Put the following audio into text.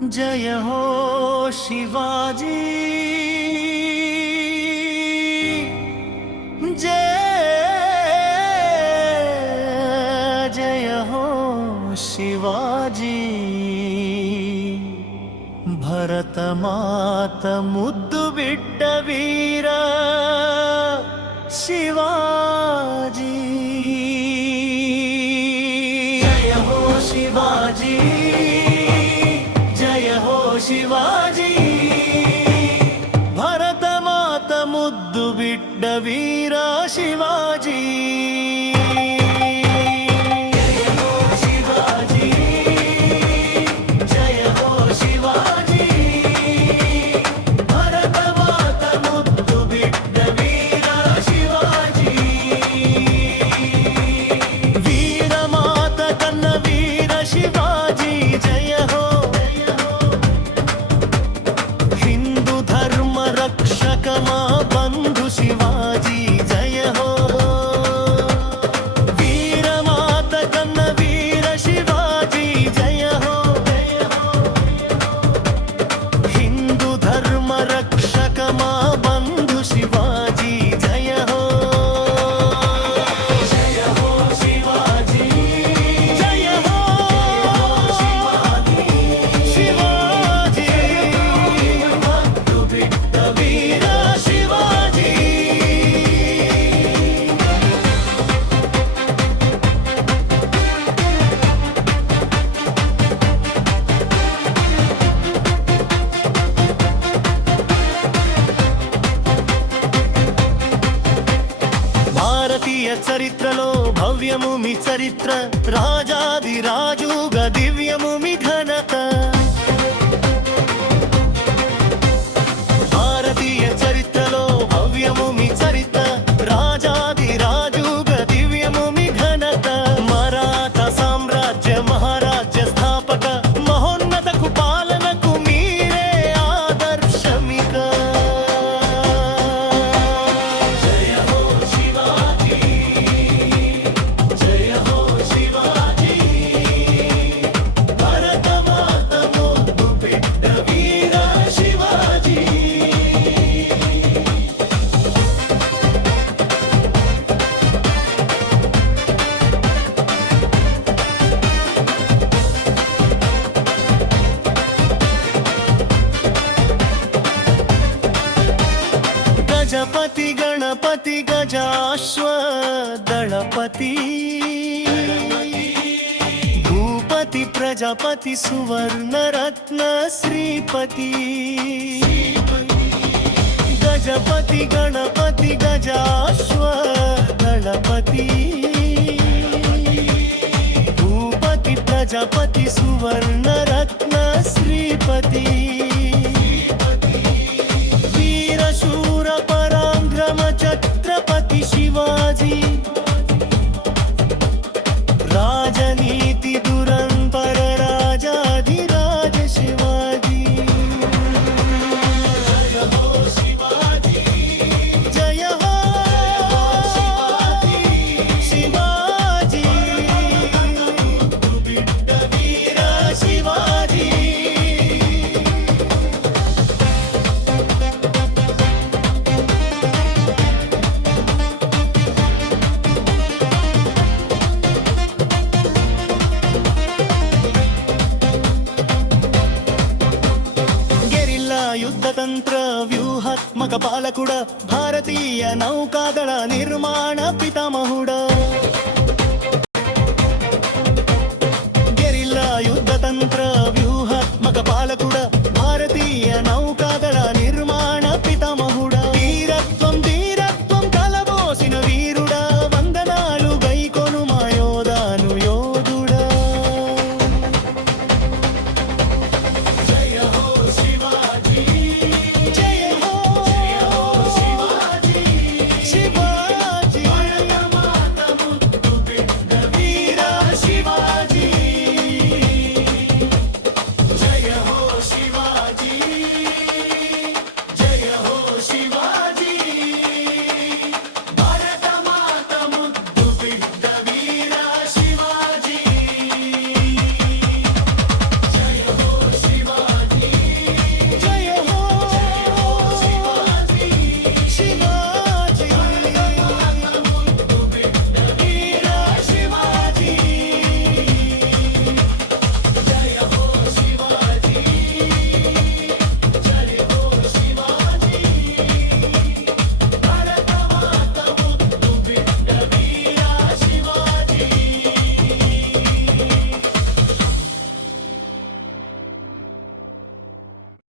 जय हो शिवाजी, जय जय हो शिवाजी। भरत मात मुद्दु बिड्ड वीर शिवाजी। जय हो शिवाजी, जय हो शिवाजी। भरत मात मुद्दु बिड्ड वीर शिवाजी। बंधु शिवाजी जय हो। वीर माता कन्न वीर शिवाजी जय हो। हिंदू धर्म रक्षक मां बंधु शिवाजी जय हो। जय हो शिवाजी, जय हो शिवाजी। बंधु बिड्ड वीर చరిత్రలో భవ్యము మీ చరిత్ర, రాజాది రాజుగా దివ్యము మీ ఘనత। భారతీయ చరిత్రలో భవ్యము మీ చరిత్ర, రాజాది రాజుగా దివ్యము మీ ఘనత। మరాఠా సామ్రాజ్య మహారాజ్య స్థాపక మహోన్నతకు పాలనకు మీరే ఆదర్శమిక। गजपति गणपति गजाश्व दलपति, भूपति प्रजापति सुवर्ण रत्न श्रीपति। गजपति गणपति गजाश्व दलपति, भूपति प्रजापति सुवर्ण रत्न श्रीपति। शूर पराक्रम छत्रपति शिवाजी, राजनीति दुरंपर राजाधिराज शिवाजी। जय हो शिवाजी, जय हो शिवाजी। बिड्ड वीर शिवाजी। యుద్ధతంత్ర వ్యూహాత్మక పాలకుడ, భారతీయ నౌకాదళ నిర్మాణ పితామహుడ।